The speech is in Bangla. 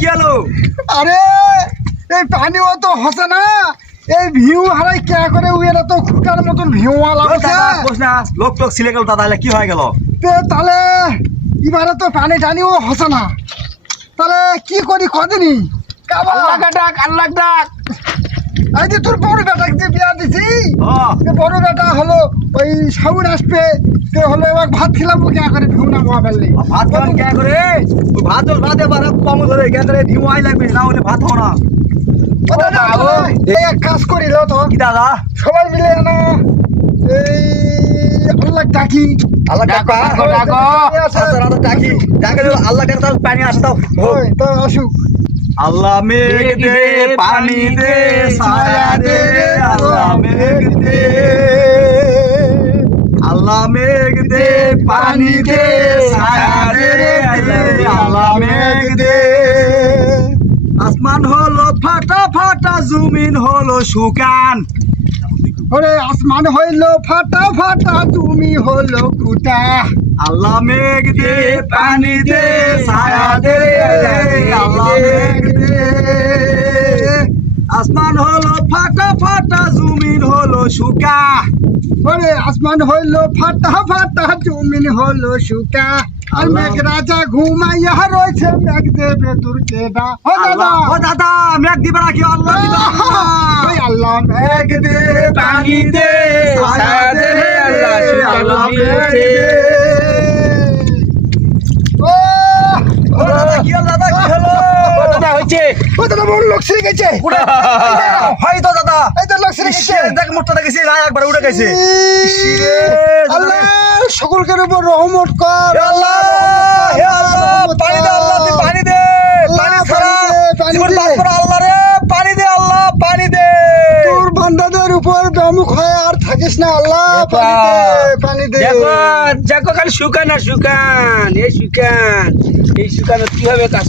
কি হলো? আরে এই পানিও তো হসে না, এই ভিউ হারাই কে করে উইরা তো খুঁটার মতন ভিউ লাগছে। লোক টোক ছিলে গেল দাদা, কি হয়ে গেল? তাহলে এবারে তো পানি টানিও হসে না, তাহলে কি করি কদিনই আল্লাহ ডাক, আল্লাহ ডাক। এই যে তোর বড় বেটাকে যে বিয়া দিছি, হ্যাঁ। বড় বেটা হলো ওই সাউর আসবে, তে হলো এবার ভাত খেলাবো কে করে ভিউ না মোয়া ফেললে। ভাত খান কে করে? ভাত জল ভাত এবার কম ধরে কে করে ঢিউ আই লাগবে, না হলে ভাত হবে না। ও দাদা, এই এক কাজ করিল তো কি দাদা? সবাই মিলে না এই আল্লাহ ডাকি। আল্লাহ ডাকো, ডাকো, ডাকো। ডাকি ডাকে আল্লাহ ডাকে, তাও পানি আসে দাও। ওই তো আসুক। আল্লাহ মেঘ দে পানি দে ছায়া দে, আল্লাহ মেঘ দে, আল্লাহ মেঘ দে পানি দে ছায়া দে, আল্লাহ মেঘ দে। আসমান হলো ফাটা ফাটা, জমিন হলো শুকান। ওরে আসমান হইলো ফাটা ফাটা, তুমি হলো কুটা। আল্লাহ মেঘ দে পানি দে ছায়া দে, আল্লাহ মেঘ দে। আসমান হলো ফাটা ফাটা, জমিন হলো শুকা। ওরে আসমান হইলো ফাটা ফাটা, জমিন হলো শুকা। আর মেঘ রাজা ঘুমাইয়া রয়েছে, মেঘ দেবে দুর্গেদা। ও দাদা, ও দাদা, মেঘ দিবে নাকি? আল্লাহ দিবে। ওই আল্লাহ মেঘ দে পানি দে ছায়া দে, আল্লাহ মেঘ দে। ও ও দাদা, কি হলো দাদা, কি হলো? ও দাদা হইছে। ও দাদা, বড় লোক ছিঁড়ে গেছে। হয় তো দাদা, এই তো লোক ছিঁড়ে গেছে। দেখ মুখটা দেখেছি, না একবার উঠে গেছে। ইসরে, আল্লাহ সকলকে উপর রহমত কর। আল্লাহ, হে আল্লাহ, পানি দে আল্লাহ, তুই পানি দে, পানি ছাড়া পানি জীবন দে। বাঁচবো না। আল্লাহ রে, পানি দে আল্লাহ, পানি দে। তোর বান্দাদের উপর দমুখ হয়ে আর থাকিস না আল্লাহ। পানি দে, পানি দে। দেখো দেখো খালি শুকান আর শুকান, এই শুকান, এই শুকান কিভাবে কাজ